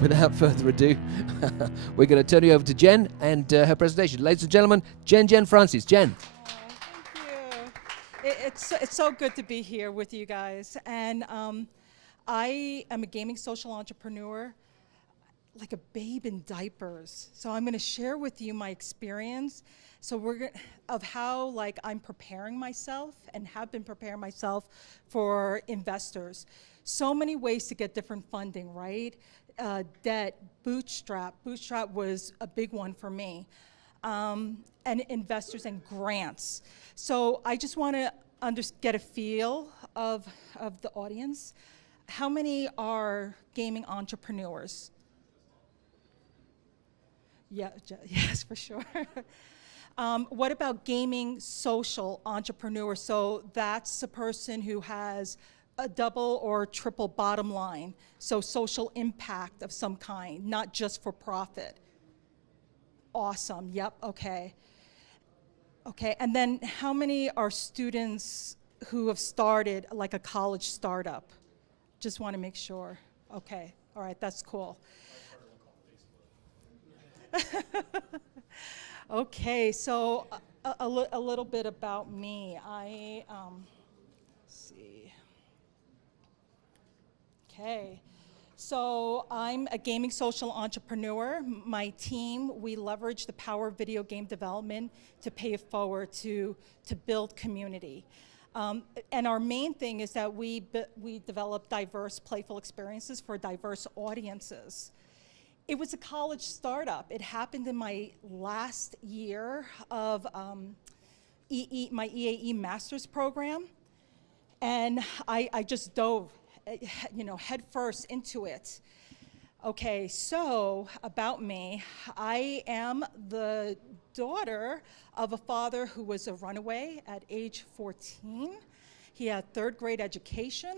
without further ado, we're going to turn you over to Jen and her presentation. Ladies and gentlemen, JenJen Francis. Jen. Thank you. It's so good to be here with you guys. And I am a gaming social entrepreneur, like a babe in diapers. So I'm going to share with you my experience. So of how I'm preparing myself and have been preparing myself for investors. So many ways to get different funding, right? Debt, bootstrap. Bootstrap was a big one for me. And investors and grants. So I just want to get a feel of the audience. How many are gaming entrepreneurs? Yeah, yes, for sure. What about gaming social entrepreneur? So that's a person who has a double or triple bottom line. So social impact of some kind, not just for profit. Awesome, yep, okay. Okay, and then how many are students who have started like a college startup? Just want to make sure. Okay, all right, that's cool. Okay, so a little bit about me. Let's see. Okay, so I'm a gaming social entrepreneur. My team, we leverage the power of video game development to pay it forward to build community. And our main thing is that we develop diverse, playful experiences for diverse audiences. It was a college startup. It happened in my last year of my EAE master's program. And I just dove, head first into it. Okay, so about me, I am the daughter of a father who was a runaway at age 14. He had third grade education.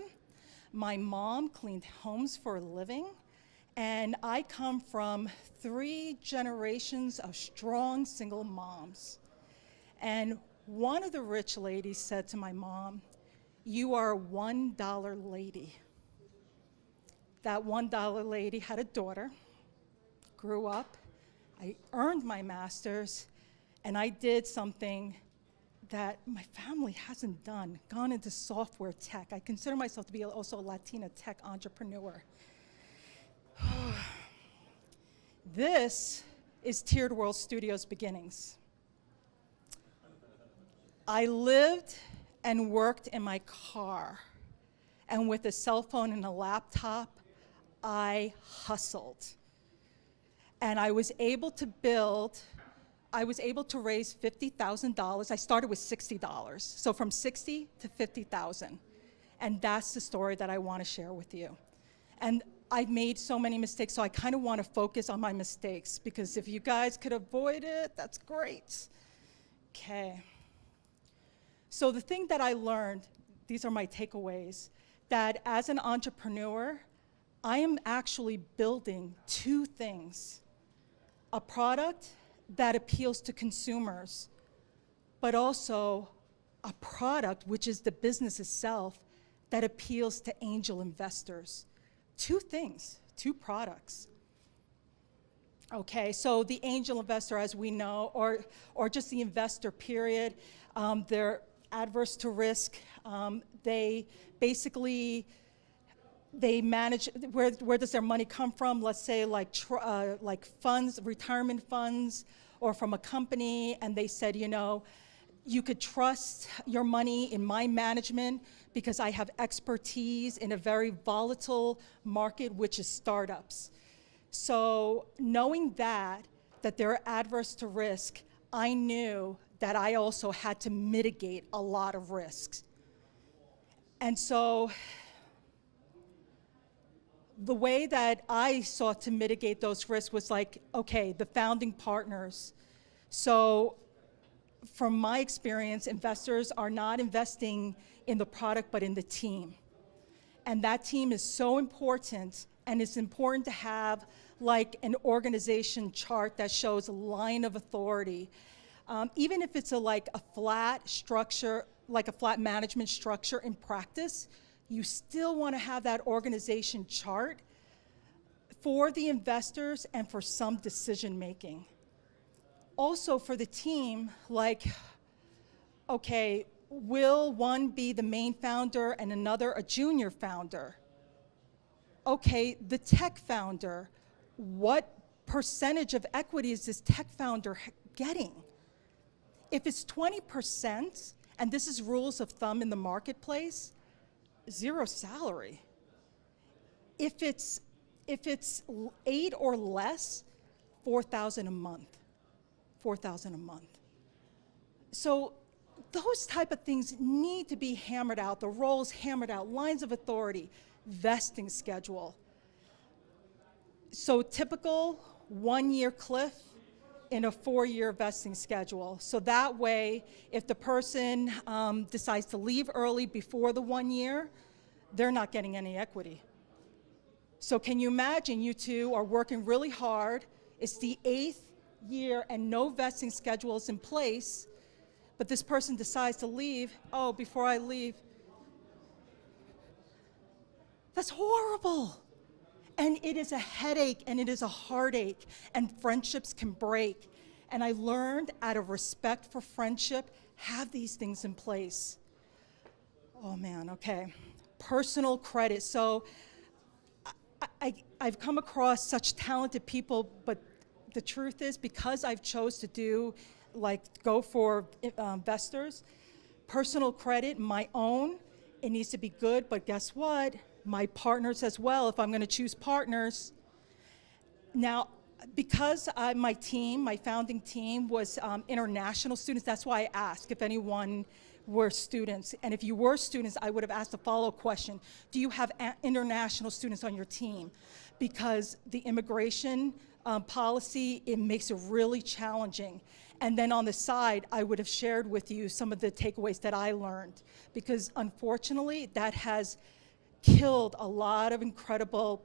My mom cleaned homes for a living. And I come from 3 generations of strong single moms. And one of the rich ladies said to my mom, "You are a $1 lady." That $1 lady had a daughter, grew up, I earned my master's, and I did something that my family hasn't done, gone into software tech. I consider myself to be also a Latina tech entrepreneur. This is Tiered World Studios' beginnings. I lived and worked in my car, and with a cell phone and a laptop, I hustled. And I was able to raise $50,000. I started with $60, so from $60,000 to $50,000. And that's the story that I want to share with you. And I've made so many mistakes, so I kind of want to focus on my mistakes, because if you guys could avoid it, that's great. Okay. So the thing that I learned, these are my takeaways, that as an entrepreneur, I am actually building 2 things. A product that appeals to consumers, but also a product, which is the business itself, that appeals to angel investors. 2 things, 2 products. Okay, so the angel investor, as we know, or just the investor, period, they're adverse to risk. They basically, they manage, where does their money come from? Let's say like funds, retirement funds, or from a company, and they said, you could trust your money in my management because I have expertise in a very volatile market, which is startups. So knowing that they're adverse to risk, I knew that I also had to mitigate a lot of risks. And so the way that I sought to mitigate those risks was okay, the founding partners. So from my experience, investors are not investing in the product, but in the team. And that team is so important, and it's important to have an organization chart that shows a line of authority. Even if it's a flat structure, like a flat management structure in practice, you still want to have that organization chart for the investors and for some decision making. Also for the team, like, okay, will one be the main founder and another a junior founder? Okay, the tech founder, what percentage of equity is this tech founder getting? If it's 20%, and this is rules of thumb in the marketplace, 0 salary. If it's 8 or less, $4,000 a month. $4,000 a month. So those type of things need to be hammered out, the roles hammered out, lines of authority, vesting schedule. So typical 1-year cliff in a 4-year vesting schedule. So that way, if the person decides to leave early before the 1 year, they're not getting any equity. So can you imagine you two are working really hard, it's the 8th year and no vesting schedule is in place, but this person decides to leave, oh, before I leave. That's horrible. And it is a headache and it is a heartache and friendships can break. And I learned out of respect for friendship, have these things in place. Oh man, okay. Personal credit. So I've come across such talented people, but the truth is because I've chose to do, like go for investors, personal credit, my own, it needs to be good, but guess what? My partners as well, if I'm gonna choose partners. Now, because my team, my founding team was international students, that's why I asked if anyone were students. And if you were students, I would have asked a follow-up question. Do you have international students on your team? Because the immigration policy, it makes it really challenging. And then on the side, I would have shared with you some of the takeaways that I learned. Because unfortunately, that has killed a lot of incredible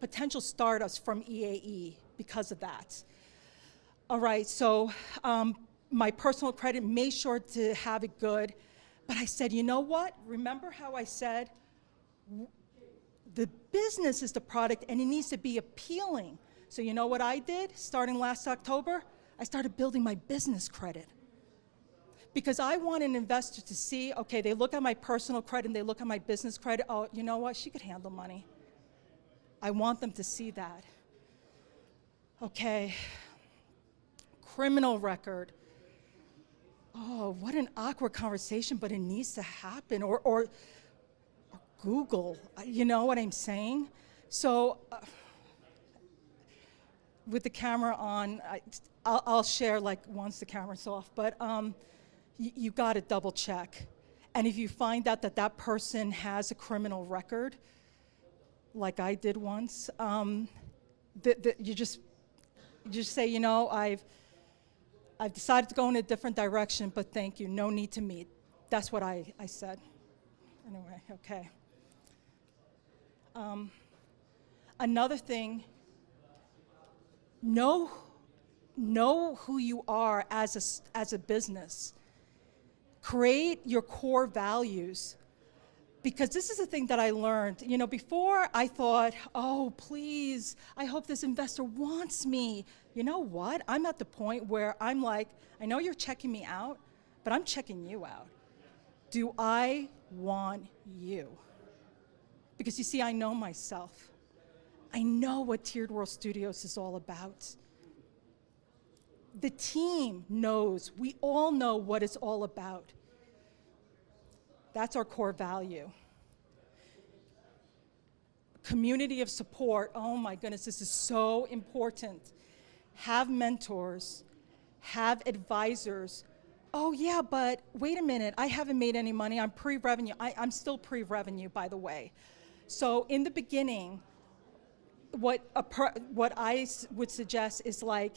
potential startups from EAE because of that. All right, so my personal credit, made sure to have it good, but I said, you know what? Remember how I said, the business is the product and it needs to be appealing. So you know what I did starting last October? I started building my business credit. Because I want an investor to see, okay, they look at my personal credit and they look at my business credit, oh, you know what, she could handle money. I want them to see that. Okay, criminal record. Oh, what an awkward conversation, but it needs to happen. Or Google, you know what I'm saying? So with the camera on, I'll share like once the camera's off, but you gotta double check. And if you find out that that person has a criminal record, like I did once, you just say, you know, I've decided to go in a different direction, but thank you, no need to meet. That's what I said. Anyway, okay. Another thing, know who you are as a business. Create your core values. Because this is the thing that I learned. You know, before I thought, oh, please, I hope this investor wants me. You know what? I'm at the point where I'm like, I know you're checking me out, but I'm checking you out. Do I want you? Because you see, I know myself. I know what Tiered World Studios is all about. The team knows, we all know what it's all about. That's our core value. Community of support, oh my goodness, this is so important. Have mentors, have advisors. Oh yeah, but wait a minute, I haven't made any money, I'm pre-revenue. I'm still pre-revenue, by the way. So in the beginning, what I would suggest is like,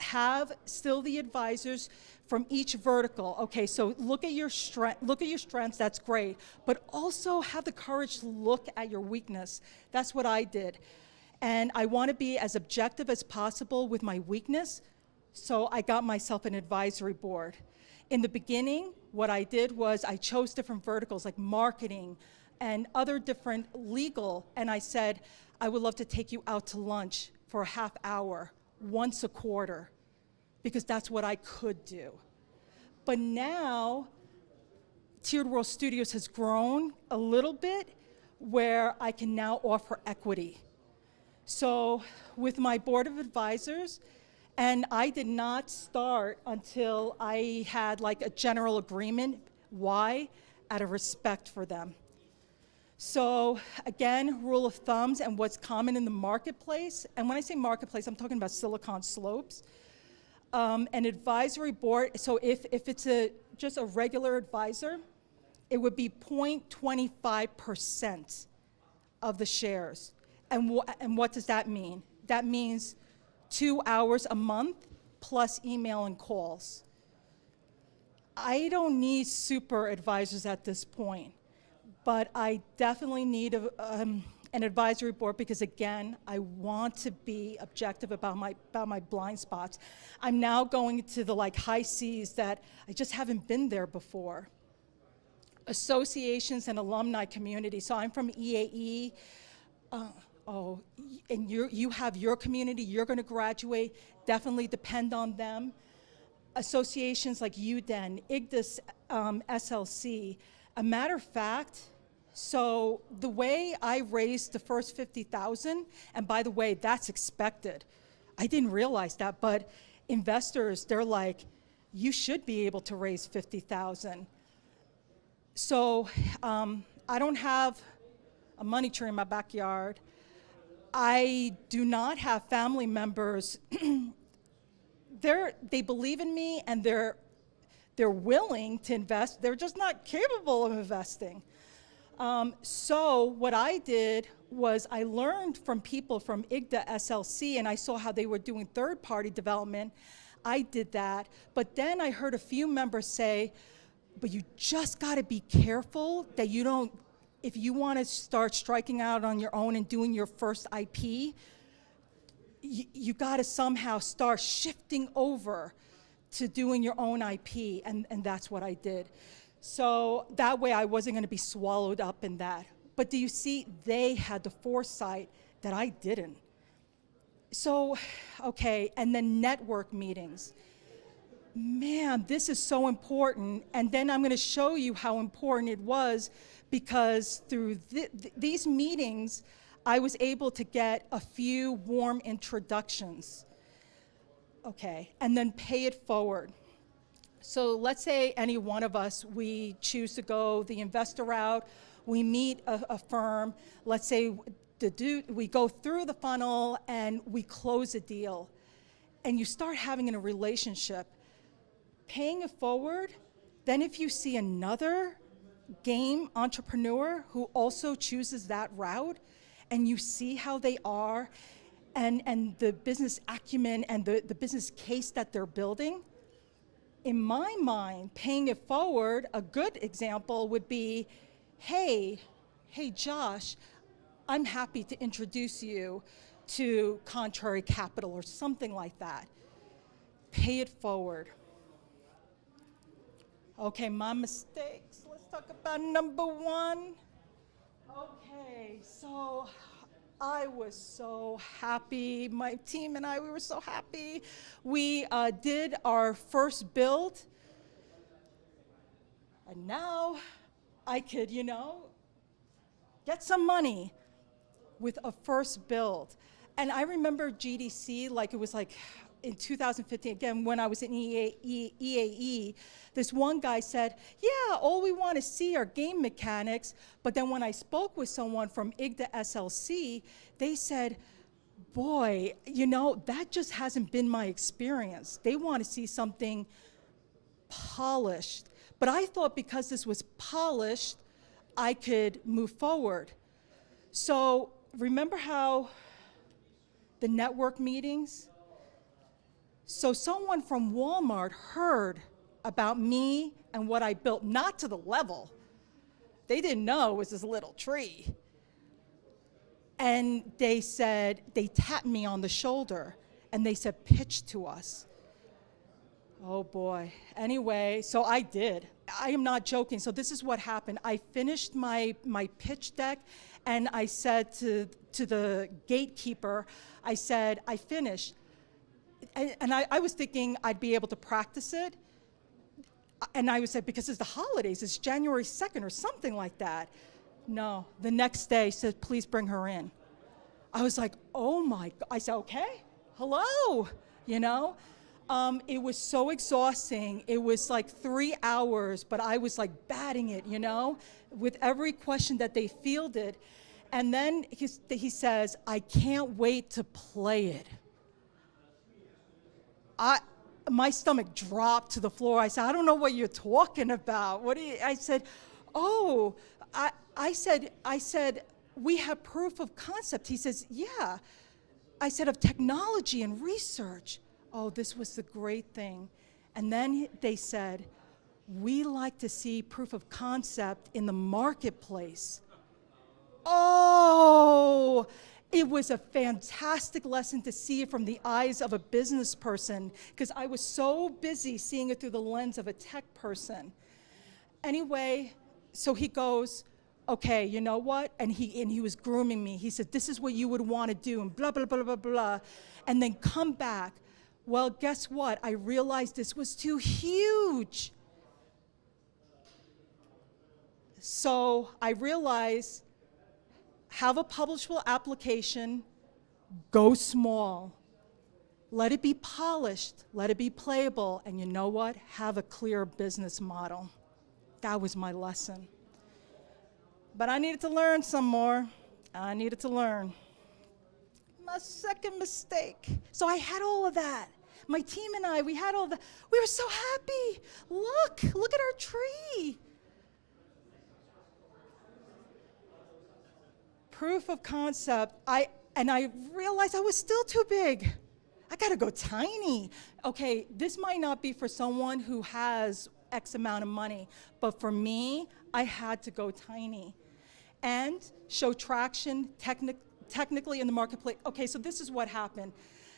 have still the advisors from each vertical. Okay, so look at your strengths, that's great, but also have the courage to look at your weakness. That's what I did. And I want to be as objective as possible with my weakness, so I got myself an advisory board. In the beginning, what I did was I chose different verticals like marketing and other different legal, and I said, I would love to take you out to lunch for a half hour once a quarter, because that's what I could do. But now, Tiered World Studios has grown a little bit where I can now offer equity. So with my board of advisors, and I did not start until I had like a general agreement. Why? Out of respect for them. So again, rule of thumbs and what's common in the marketplace, and when I say marketplace, I'm talking about Silicon Slopes. An advisory board, so if it's just a regular advisor, it would be 0.25% of the shares. And what does that mean? That means 2 hours a month plus email and calls. I don't need super advisors at this point, but I definitely need an advisory board because, again, I want to be objective about my blind spots. I'm now going to the high seas that I just haven't been there before. Associations and alumni community. So I'm from EAE. And you have your community, you're going to graduate, definitely depend on them. Associations like UDEN, IGDIS, SLC. A matter of fact, so the way I raised the first 50,000, and by the way, that's expected. I didn't realize that, but investors, they're like, you should be able to raise 50,000. So I don't have a money tree in my backyard. I do not have family members. They believe in me and they're willing to invest. They're just not capable of investing. So what I did was I learned from people from IGDA SLC, and I saw how they were doing third-party development. I did that, but then I heard a few members say, but you just gotta be careful that you don't, if you wanna start striking out on your own and doing your first IP, you gotta somehow start shifting over to doing your own IP, and that's what I did. So that way I wasn't gonna be swallowed up in that. But do you see, they had the foresight that I didn't. So, okay, and then network meetings. Man, this is so important, and then I'm gonna show you how important it was, because through these meetings, I was able to get a few warm introductions. Okay, and then pay it forward. So let's say any one of us, we choose to go the investor route, we meet a firm, let's say we go through the funnel and we close a deal, and you start having a relationship. Paying it forward, then if you see another game entrepreneur who also chooses that route, and you see how they are, and the business acumen and the business case that they're building, in my mind, paying it forward, a good example would be, hey Josh, I'm happy to introduce you to Contrary Capital or something like that. Pay it forward. Okay, my mistakes. Let's talk about number one. Okay, so I was so happy. My team and I, we were so happy. We did our first build, and now I could, get some money with a first build. And I remember GDC, it was in 2015, again, when I was in EAE, this one guy said, yeah, all we want to see are game mechanics. But then when I spoke with someone from IGDA SLC, they said, boy, that just hasn't been my experience. They want to see something polished. But I thought because this was polished, I could move forward. So remember how the network meetings? So someone from Walmart heard about me and what I built, not to the level. They didn't know it was this little tree. And they said, they tapped me on the shoulder and they said, pitch to us. Oh boy. Anyway, so I did. I am not joking. So this is what happened. I finished my pitch deck, and I said to to the gatekeeper, I said, I finished. And I was thinking I'd be able to practice it. And I said, because it's the holidays, it's January 2nd or something like that. No, the next day said, please bring her in. I was like, oh my God. I said, okay, hello, you know? It was so exhausting. It was like 3 hours, but I was like batting it, you know, with every question that they fielded. And then he says, I can't wait to play it. My stomach dropped to the floor. I said, I don't know what you're talking about. I said, oh, I said, we have proof of concept. He says, yeah. I said, of technology and research. Oh, this was the great thing. And then they said, we like to see proof of concept in the marketplace. Oh, it was a fantastic lesson to see it from the eyes of a business person, because I was so busy seeing it through the lens of a tech person. Anyway, so he goes, okay, you know what? And he was grooming me. He said, this is what you would want to do, and blah, blah, blah, blah, blah, and then come back. Well, guess what? I realized this was too huge. So I realized, have a publishable application, go small. Let it be polished, let it be playable, and you know what? Have a clear business model. That was my lesson. But I needed to learn some more. I needed to learn. My second mistake. So I had all of that. My team and I, we had all that. We were so happy. Look at our tree. Proof of concept, I realized I was still too big. I gotta go tiny. Okay, this might not be for someone who has X amount of money, but for me, I had to go tiny and show traction technically in the marketplace. Okay, so this is what happened.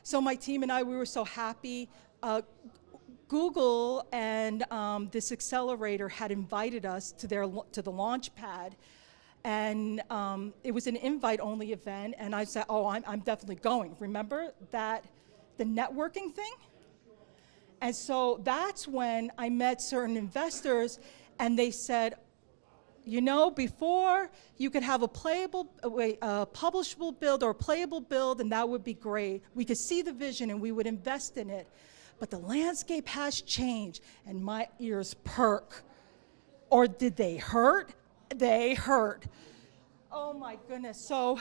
So my team and I, we were so happy. Google and this accelerator had invited us to the launch pad. And it was an invite-only event, and I said, oh, I'm definitely going. Remember that, the networking thing? And so that's when I met certain investors, and they said, you know, before you could have a publishable build or a playable build, and that would be great. We could see the vision, and we would invest in it. But the landscape has changed, and my ears perk. Or did they hurt? They hurt. Oh my goodness. So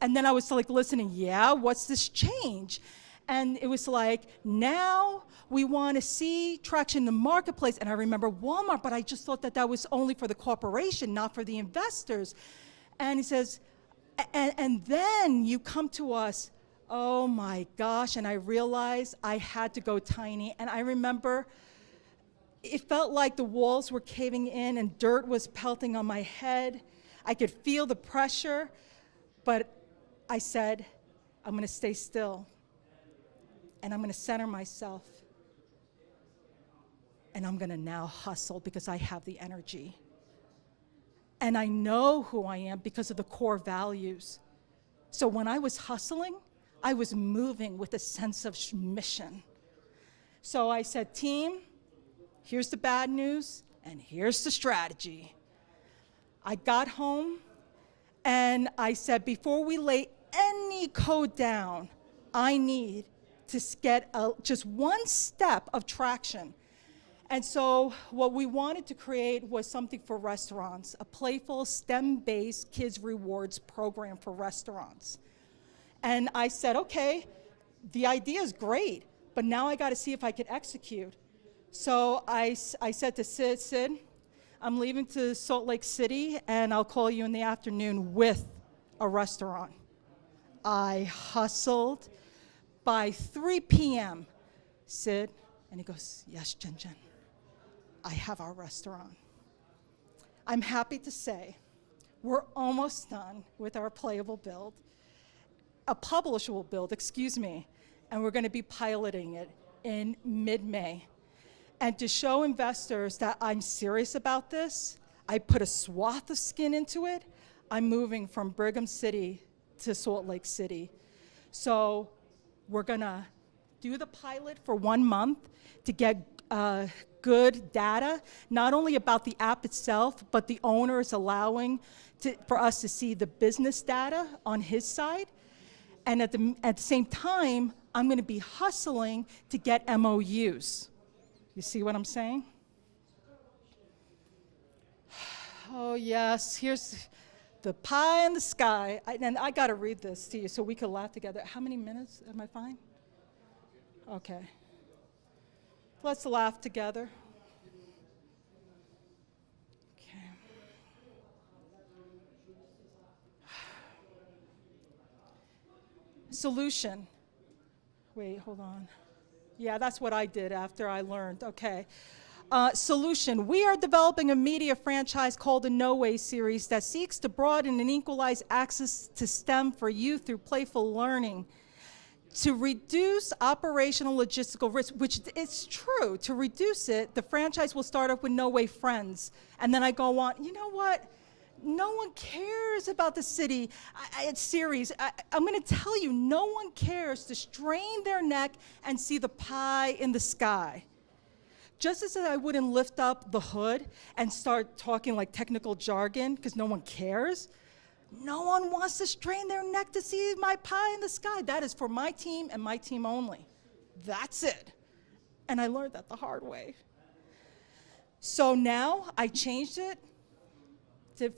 and then I was like listening, yeah, what's this change? And it was like, now we want to see traction in the marketplace. And I remember Walmart, but I just thought that was only for the corporation, not for the investors. And he says, and then you come to us. Oh my gosh. And I realized I had to go tiny. And I remember it felt like the walls were caving in and dirt was pelting on my head. I could feel the pressure, but I said, I'm gonna stay still, and I'm gonna center myself, and I'm gonna now hustle because I have the energy. And I know who I am because of the core values. So when I was hustling, I was moving with a sense of mission. So I said, team, here's the bad news, and here's the strategy. I got home, and I said, before we lay any code down, I need to get just one step of traction. And so what we wanted to create was something for restaurants, a playful, STEM-based kids rewards program for restaurants. And I said, okay, the idea is great, but now I gotta see if I can execute. So I said to Sid, I'm leaving to Salt Lake City, and I'll call you in the afternoon with a restaurant. I hustled. By 3 p.m., Sid, and he goes, yes, JenJen, I have our restaurant. I'm happy to say we're almost done with our playable build, a publishable build, excuse me, and we're gonna be piloting it in mid-May. And to show investors that I'm serious about this, I put a swath of skin into it. I'm moving from Brigham City to Salt Lake City. So we're gonna do the pilot for 1 month to get good data, not only about the app itself, but the owner is allowing for us to see the business data on his side. And at the same time, I'm gonna be hustling to get MOUs. You see what I'm saying? Oh yes, here's the pie in the sky. And I gotta read this to you so we can laugh together. How many minutes? Am I fine? Okay. Let's laugh together. Okay. Solution. Wait, hold on. Yeah, that's what I did after I learned. Okay. Solution. We are developing a media franchise called the No Way series that seeks to broaden and equalize access to STEM for youth through playful learning. To reduce operational logistical risk, which is true, to reduce it, the franchise will start up with No Way Friends. And then I go on, you know what? No one cares about the city series. I'm gonna tell you, no one cares to strain their neck and see the pie in the sky. Just as I wouldn't lift up the hood and start talking like technical jargon because no one cares, no one wants to strain their neck to see my pie in the sky. That is for my team and my team only. That's it. And I learned that the hard way. So now I changed it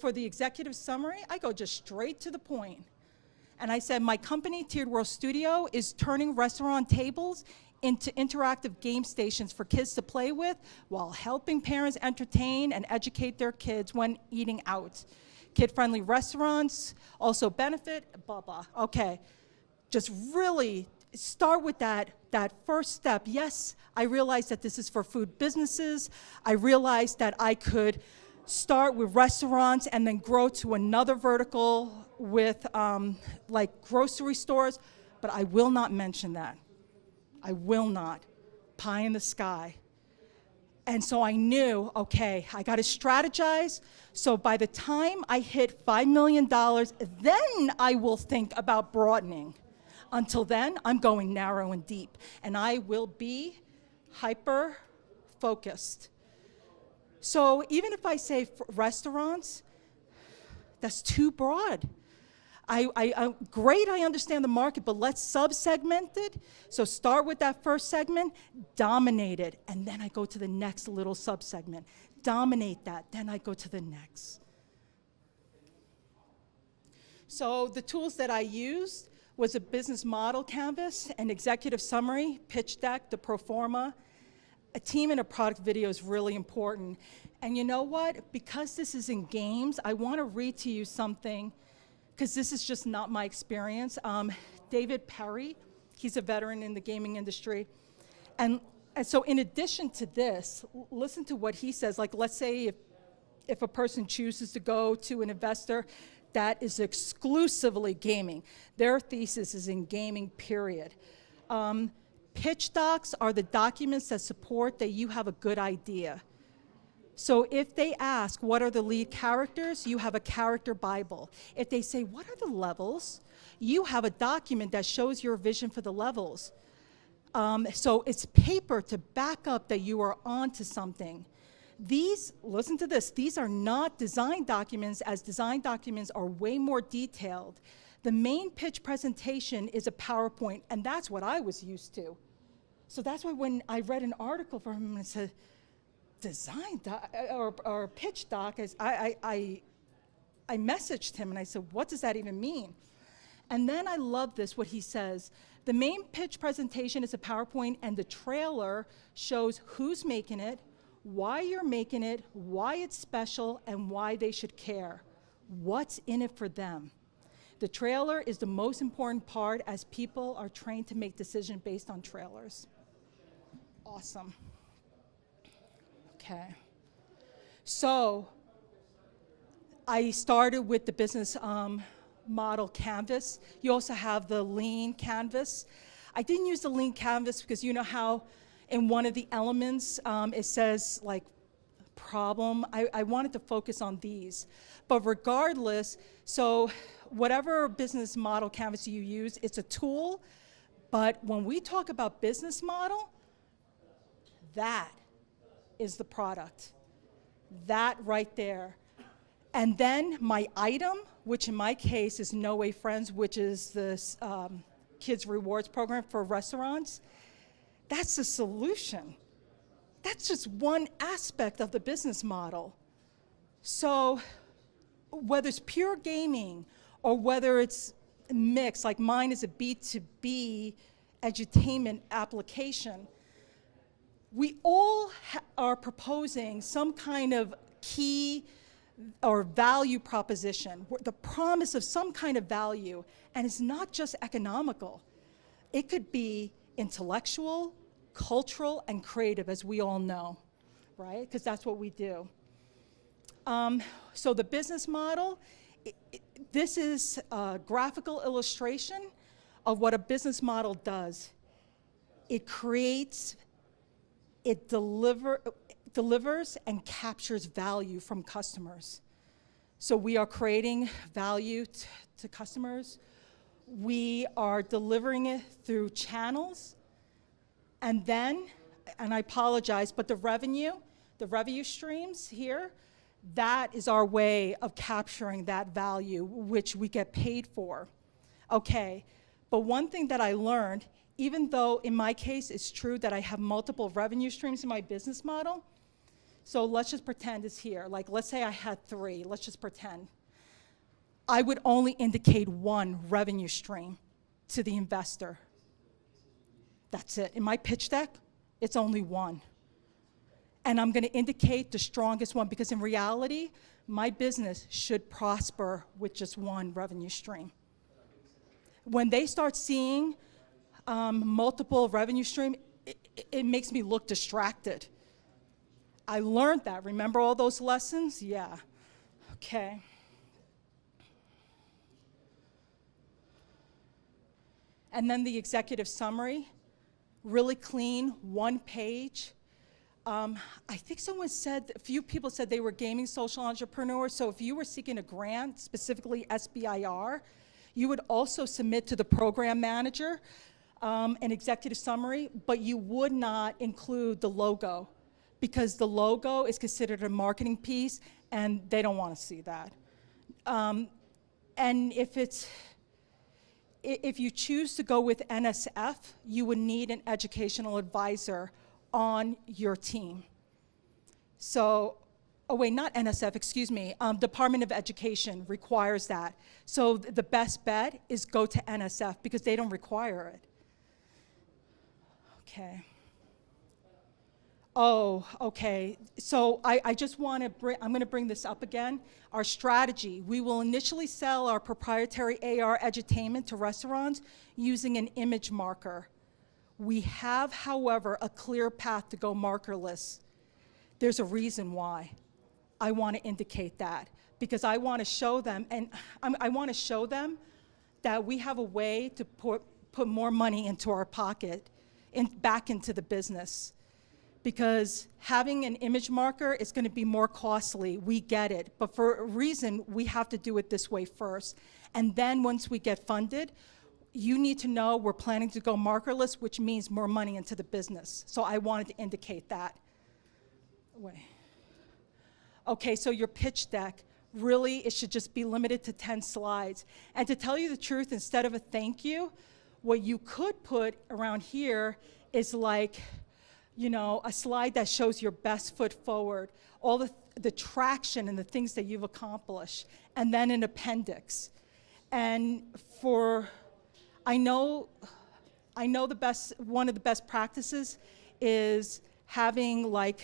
for the executive summary. I go just straight to the point. And I said, my company, Tiered World Studio, is turning restaurant tables into interactive game stations for kids to play with while helping parents entertain and educate their kids when eating out. Kid-friendly restaurants also benefit, blah, blah. Okay, just really start with that first step. Yes, I realized that this is for food businesses. I realized that I could start with restaurants and then grow to another vertical with like grocery stores, but I will not mention that. I will not. Pie in the sky. And so I knew, okay, I gotta strategize. So by the time I hit $5 million, then I will think about broadening. Until then, I'm going narrow and deep. And I will be hyper-focused. So even if I say restaurants, that's too broad. Great, I understand the market, but let's sub-segment it. So start with that first segment, dominate it, and then I go to the next little sub-segment. Dominate that, then I go to the next. So the tools that I used was a business model canvas, an executive summary, pitch deck, the pro forma. A team and a product video is really important. And you know what? Because this is in games, I want to read to you something, because this is just not my experience. David Perry, he's a veteran in the gaming industry. And so in addition to this, listen to what he says. Like, let's say if a person chooses to go to an investor that is exclusively gaming, their thesis is in gaming, period. Pitch docs are the documents that support that you have a good idea. So if they ask, what are the lead characters? You have a character Bible. If they say, what are the levels? You have a document that shows your vision for the levels. So it's paper to back up that you are onto something. These, listen to this, these are not design documents, as design documents are way more detailed. The main pitch presentation is a PowerPoint, and that's what I was used to. So that's why when I read an article from him and said, design doc, or pitch doc, I messaged him and I said, what does that even mean? And then I love this, what he says. The main pitch presentation is a PowerPoint, and the trailer shows who's making it, why you're making it, why it's special, and why they should care. What's in it for them? The trailer is the most important part, as people are trained to make decisions based on trailers. Awesome. Okay. So I started with the business model canvas. You also have the lean canvas. I didn't use the lean canvas because you know how in one of the elements it says like problem. I wanted to focus on these. But regardless, so whatever business model canvas you use, it's a tool, but when we talk about business model, that is the product. That right there. And then my item, which in my case is No Way Friends, which is this kids rewards program for restaurants, that's the solution. That's just one aspect of the business model. So whether it's pure gaming or whether it's mixed, like mine is a B2B edutainment application, we all are proposing some kind of key or value proposition, the promise of some kind of value, and it's not just economical. It could be intellectual, cultural, and creative, as we all know, right? Because that's what we do. So the business model, this is a graphical illustration of what a business model does. It creates, it delivers and captures value from customers. So we are creating value to customers. We are delivering it through channels. And then, and I apologize, but the revenue streams here, that is our way of capturing that value, which we get paid for. Okay, but one thing that I learned, even though in my case it's true that I have multiple revenue streams in my business model, so let's just pretend it's here. Like, let's say I had 3, let's just pretend. I would only indicate one revenue stream to the investor. That's it. In my pitch deck, it's only one. And I'm going to indicate the strongest one because in reality, my business should prosper with just one revenue stream. When they start seeing multiple revenue streams, it makes me look distracted. I learned that. Remember all those lessons? Yeah. Okay. And then the executive summary, really clean, 1 page. I think someone said, a few people said they were gaming social entrepreneurs, so if you were seeking a grant, specifically SBIR, you would also submit to the program manager an executive summary, but you would not include the logo because the logo is considered a marketing piece and they don't want to see that. And if you choose to go with NSF, you would need an educational advisor on your team. So, oh wait, not NSF, excuse me, Department of Education requires that. So the best bet is go to NSF because they don't require it. Okay. Oh, okay. So I just want to I'm going to bring this up again. Our strategy, we will initially sell our proprietary AR edutainment to restaurants using an image marker. We have, however, a clear path to go markerless. There's a reason why. I want to indicate that because I want to show them, and I want to show them that we have a way to put more money into our pocket and back into the business. Because having an image marker is going to be more costly. We get it. But for a reason, we have to do it this way first. And then once we get funded, you need to know we're planning to go markerless, which means more money into the business. So I wanted to indicate that. Wait. Okay, so your pitch deck, really, it should just be limited to 10 slides. And to tell you the truth, instead of a thank you, what you could put around here is like, you know, a slide that shows your best foot forward, all the traction and the things that you've accomplished, and then an appendix. And I know one of the best practices is having like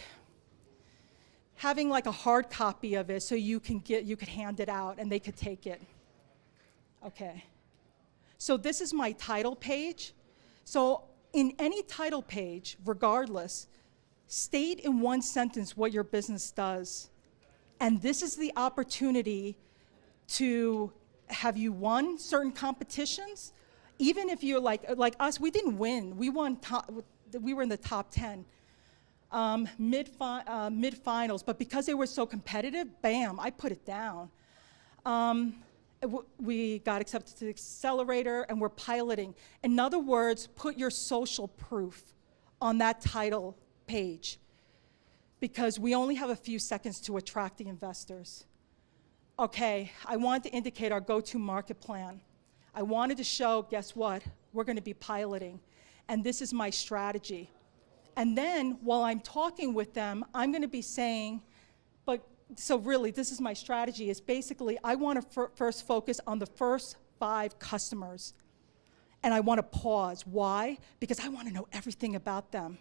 a hard copy of it so you could hand it out and they could take it. Okay. So this is my title page. So in any title page, regardless, state in 1 sentence what your business does. And this is the opportunity to have you won certain competitions. Even if you're like us, we didn't win. We were in the top 10. Mid-finals, but because they were so competitive, bam, I put it down. We got accepted to the accelerator, and we're piloting. In other words, put your social proof on that title page, because we only have a few seconds to attract the investors. Okay, I wanted to indicate our go-to-market plan. I wanted to show, guess what? We're going to be piloting, and this is my strategy. And then, while I'm talking with them, I'm going to be saying, so really, this is my strategy, is basically, I want to first focus on the first 5 customers. And I want to pause. Why? Because I want to know everything about them.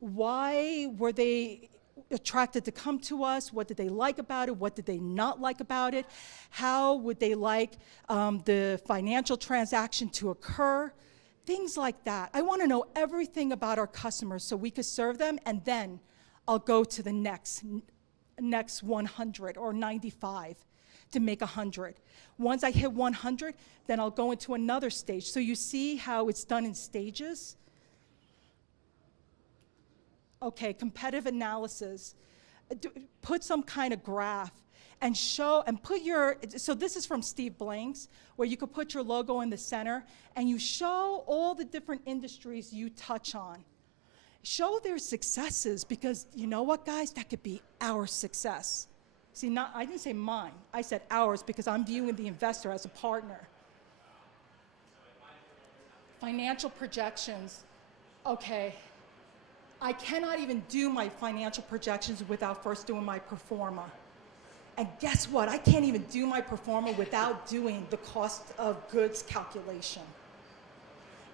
Why were they attracted to come to us? What did they like about it? What did they not like about it? How would they like the financial transaction to occur? Things like that. I want to know everything about our customers so we could serve them, and then I'll go to the next 100 or 95 to make 100. Once I hit 100, then I'll go into another stage. So you see how it's done in stages? Okay, competitive analysis. Put some kind of graph and show, and put your, so this is from Steve Blanks, where you could put your logo in the center, and you show all the different industries you touch on. Show their successes, because you know what, guys? That could be our success. See, I didn't say mine. I said ours, because I'm viewing the investor as a partner. Financial projections. Okay. I cannot even do my financial projections without first doing my pro forma. And guess what? I can't even do my pro forma without doing the cost of goods calculation.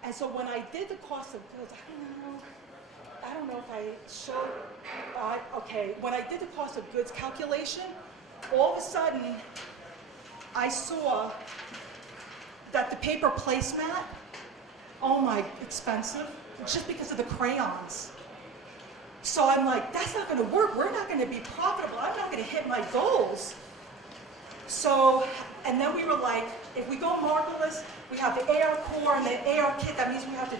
And so when I did the cost of goods, I don't know if I showed, okay, when I did the cost of goods calculation, all of a sudden, I saw that the paper placemat, oh my, expensive, just because of the crayons. So I'm like, that's not gonna work, we're not gonna be profitable, I'm not gonna hit my goals. So, and then we were like, if we go markerless, we have the AR core and the AR kit, that means we have to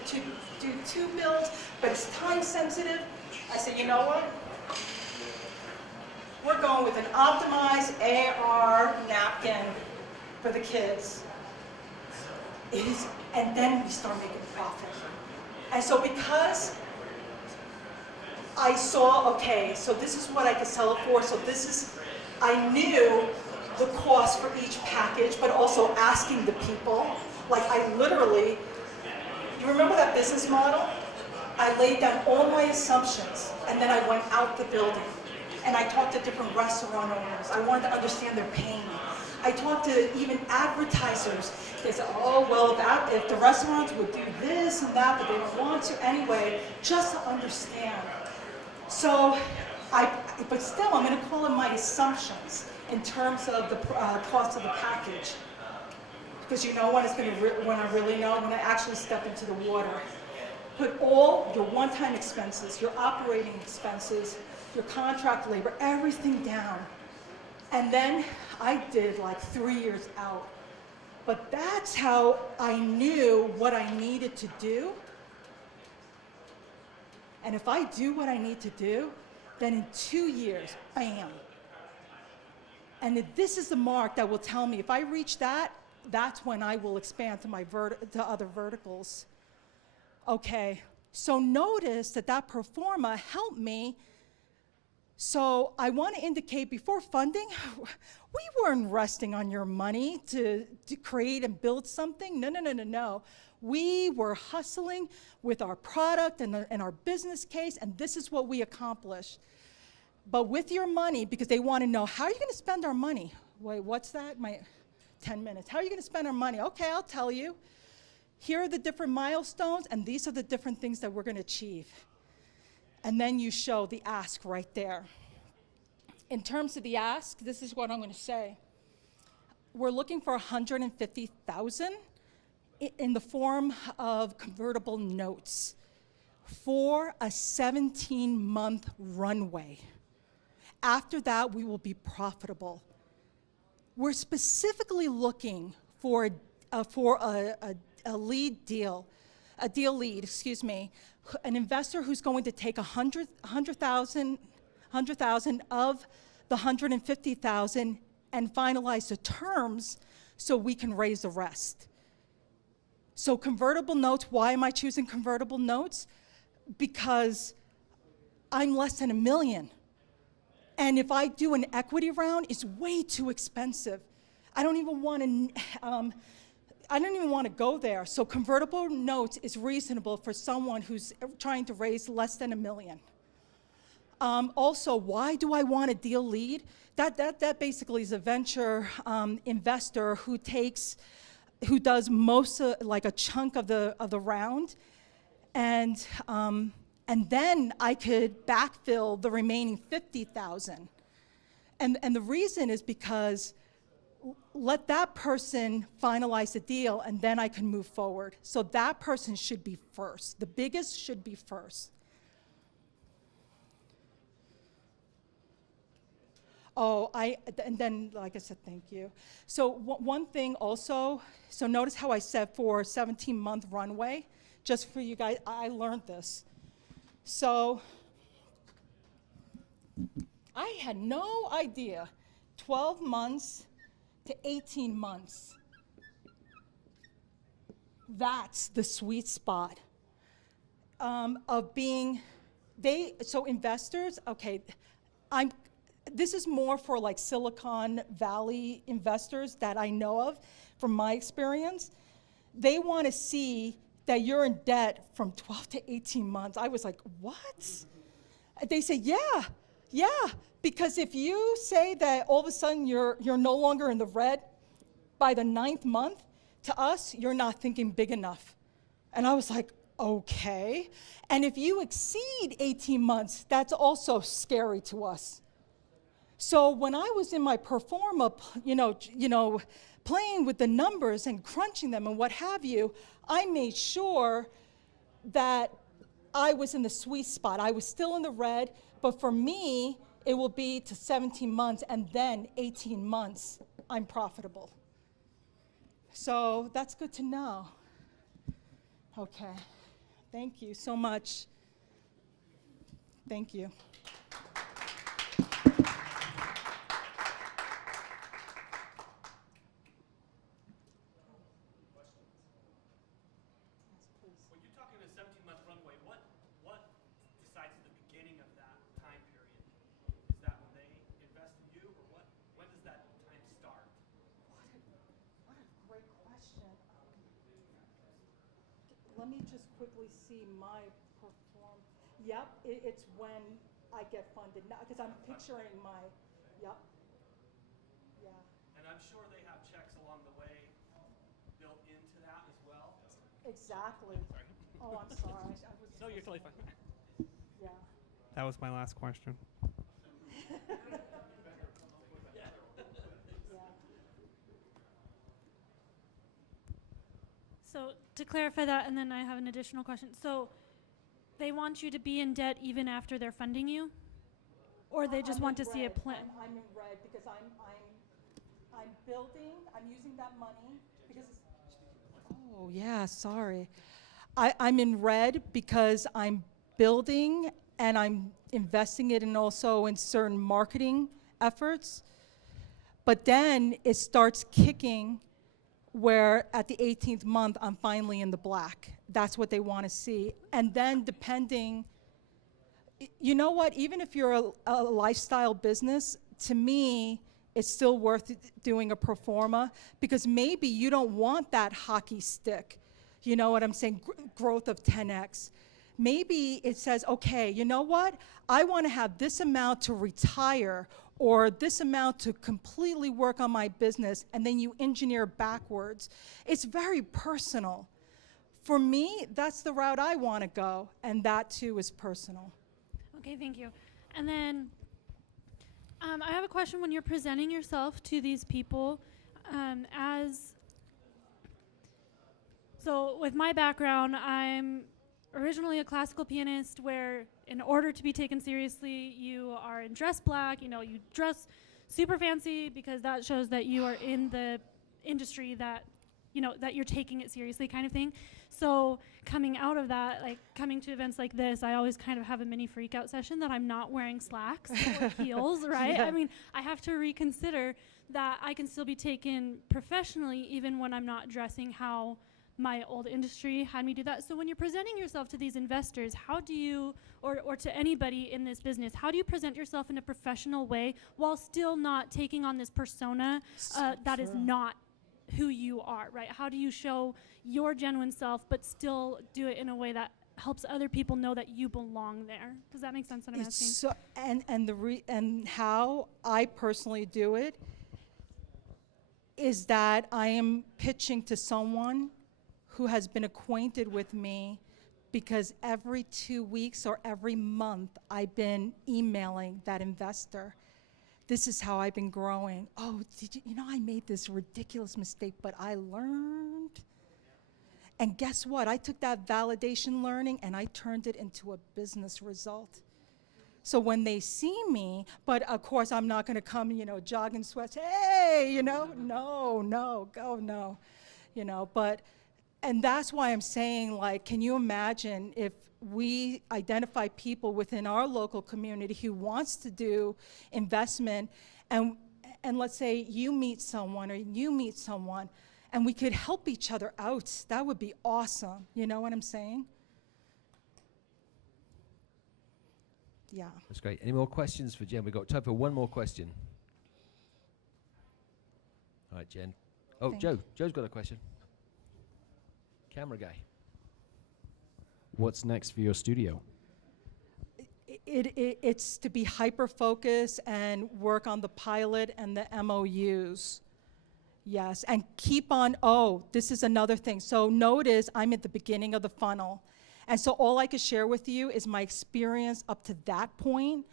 do 2 builds, but it's time sensitive. I said, you know what? We're going with an optimized AR napkin for the kids. It is, and then we start making profit. And so because I saw, okay, so this is what I could sell it for, so this is, I knew the cost for each package, but also asking the people. Like I literally, you remember that business model? I laid down all my assumptions, and then I went out the building. And I talked to different restaurant owners. I wanted to understand their pain. I talked to even advertisers. They said, oh, well, if the restaurants would do this and that, but they don't want to anyway, just to understand. So, but still, I'm going to call it my assumptions in terms of the cost of the package. Because you know when it's going to, when I really know, when I actually step into the water. Put all your one-time expenses, your operating expenses, your contract labor, everything down. And then I did like 3 years out. But that's how I knew what I needed to do. And if I do what I need to do, then in 2 years, bam. And this is the mark that will tell me if I reach that, that's when I will expand to my to other verticals. Okay, so notice that that pro forma helped me. So I want to indicate before funding, we weren't resting on your money to create and build something. No, no, no, no, no. We were hustling with our product and our business case, and this is what we accomplished. But with your money, because they want to know, how are you going to spend our money? Wait, what's that? My 10 minutes. How are you going to spend our money? Okay, I'll tell you. Here are the different milestones, and these are the different things that we're going to achieve. And then you show the ask right there. In terms of the ask, this is what I'm going to say. We're looking for $150,000 in the form of convertible notes for a 17-month runway. After that, we will be profitable. We're specifically looking for a lead deal, a deal lead, excuse me, an investor who's going to take $100,000 of the $150,000 and finalize the terms so we can raise the rest. So convertible notes, why am I choosing convertible notes? Because I'm less than $1 million. And if I do an equity round, it's way too expensive. I don't even want to go there. So convertible notes is reasonable for someone who's trying to raise less than $1 million. Also, why do I want a deal lead? That basically is a venture investor who does most like a chunk of the round, and then I could backfill the remaining 50,000. And the reason is because let that person finalize the deal, and then I can move forward. So that person should be first. The biggest should be first. Oh, and then, like I said, thank you. So one thing also, so notice how I said for 17-month runway, just for you guys, I learned this. So I had no idea, 12 months to 18 months. That's the sweet spot of being, so investors, okay, this is more for like Silicon Valley investors that I know of from my experience. They want to see that you're in debt from 12 to 18 months. I was like, what? They say, yeah, because if you say that all of a sudden you're no longer in the red by the 9th month, to us, you're not thinking big enough. And I was like, okay. And if you exceed 18 months, that's also scary to us. So when I was in my performa, playing with the numbers and crunching them and what have you, I made sure that I was in the sweet spot. I was still in the red, but for me, it will be to 17 months, and then 18 months, I'm profitable. So that's good to know. Okay, thank you so much. Thank you. Let me just quickly see my perform. Yep, it's when I get funded. Now, because I'm picturing my, yep. Yeah. And I'm sure they have checks along the way built into that as well. Exactly. Sorry. Oh, I'm sorry. No, you're totally fine. Yeah. That was my last question. So to clarify that, and then I have an additional question. So they want you to be in debt even after they're funding you? Or they just want to see a plan? I'm in red because I'm building, I'm using that money because oh yeah, sorry. I'm in red because I'm building and I'm investing it in also in certain marketing efforts. But then it starts kicking where at the 18th month, I'm finally in the black. That's what they want to see. And then depending, you know what, even if you're a lifestyle business, to me, it's still worth doing a pro forma because maybe you don't want that hockey stick. You know what I'm saying? Growth of 10x. Maybe it says, okay, you know what? I want to have this amount to retire or this amount to completely work on my business, and then you engineer backwards. It's very personal. For me, that's the route I want to go, and that too is personal. Okay, thank you. And then I have a question when you're presenting yourself to these people so with my background, I'm originally a classical pianist where in order to be taken seriously, you are in dress black, you dress super fancy because that shows that you are in the industry that, that you're taking it seriously kind of thing. So coming out of that, like coming to events like this, I always kind of have a mini freak out session that I'm not wearing slacks or heels, right? Yeah. I mean, I have to reconsider that I can still be taken professionally even when I'm not dressing how my old industry had me do that. So when you're presenting yourself to these investors, how do you, or to anybody in this business, how do you present yourself in a professional way while still not taking on this persona that is not who you are, right? How do you show your genuine self but still do it in a way that helps other people know that you belong there? Does that make sense what I'm asking? So, and how I personally do it is that I am pitching to someone who has been acquainted with me, because every 2 weeks or every month I've been emailing that investor. This is how I've been growing. Oh, did you know, I made this ridiculous mistake, but I learned. And guess what? I took that validation learning and I turned it into a business result. So when they see me, but of course I'm not gonna come, jogging sweats, hey, no, but, and that's why I'm saying, like, can you imagine if we identify people within our local community who wants to do investment, and let's say you meet someone or you meet someone, and we could help each other out. That would be awesome. You know what I'm saying? Yeah. That's great. Any more questions for Jen? We've got time for one more question. All right, Jen. Oh, Thank Joe. you. Joe's got a question. Camera guy. What's next for your studio? It's to be hyper-focused and work on the pilot and the MOUs. Yes, and keep on, this is another thing. So notice I'm at the beginning of the funnel. And so all I could share with you is my experience up to that point.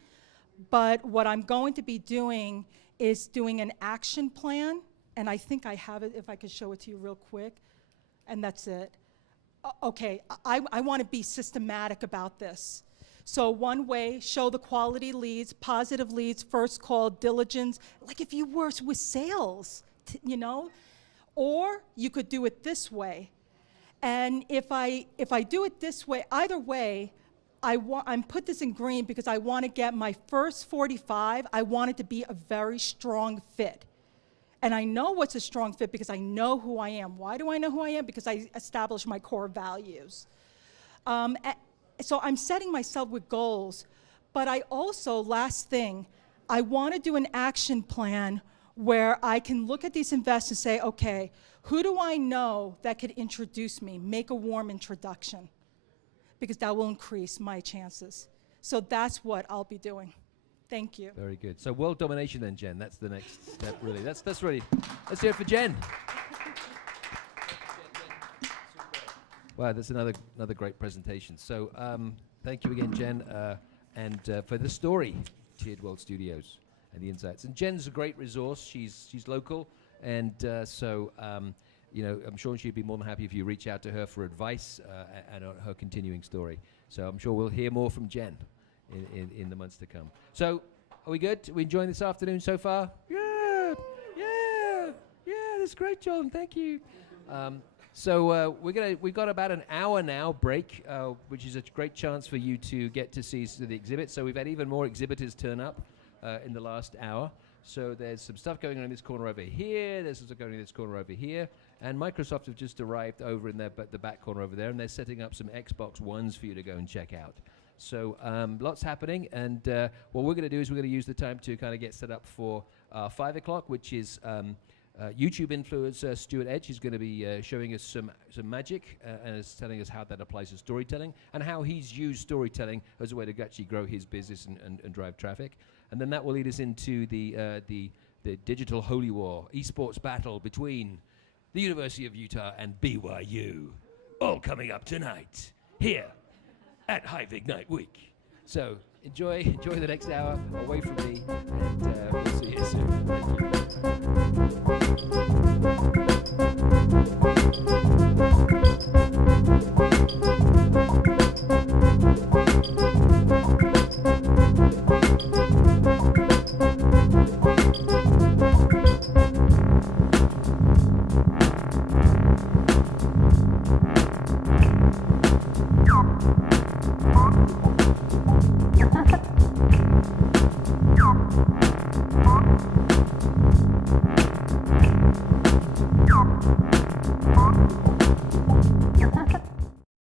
But what I'm going to be doing is doing an action plan. And I think I have it, if I could show it to you real quick. And that's it. Okay, I want to be systematic about this. So one way, show the quality leads, positive leads, first call, diligence, like if you were with sales, Or you could do it this way. And if I do it this way, either way, I'm put this in green because I want to get my first 45, I want it to be a very strong fit. And I know what's a strong fit because I know who I am. Why do I know who I am? Because I established my core values. So I'm setting myself with goals, but I also, last thing, I want to do an action plan where I can look at these investors and say, okay, who do I know that could introduce me, make a warm introduction? Because that will increase my chances. So that's what I'll be doing. Thank you. Very good. So world domination then, Jen. That's the next step, really. That's really. Let's hear it for Jen. Wow, that's another great presentation. So thank you again, Jen, and for the story, Tiered World Studios and the insights. And Jen's a great resource. She's local, and I'm sure she'd be more than happy if you reach out to her for advice and her continuing story. So I'm sure we'll hear more from Jen in the months to come. So are we good? Are we enjoying this afternoon so far? Yeah, that's great, John. Thank you. So we've got about an hour now break, which is a great chance for you to get to see the exhibit. So we've had even more exhibitors turn up in the last hour. So there's some stuff going on in this corner over here. There's some stuff going on in this corner over here. And Microsoft have just arrived over in the back corner over there, and they're setting up some Xbox Ones for you to go and check out. So lots happening, and what we're going to do is we're going to use the time to kind of get set up for 5 o'clock, which is YouTube influencer Stuart Edge is going to be showing us some magic and is telling us how that applies to storytelling and how he's used storytelling as a way to actually grow his business and drive traffic. And then that will lead us into the digital holy war, esports battle between the University of Utah and BYU, all coming up tonight here at Hive Ignite Week. So enjoy the next hour away from me, and we'll see you soon. Thank you.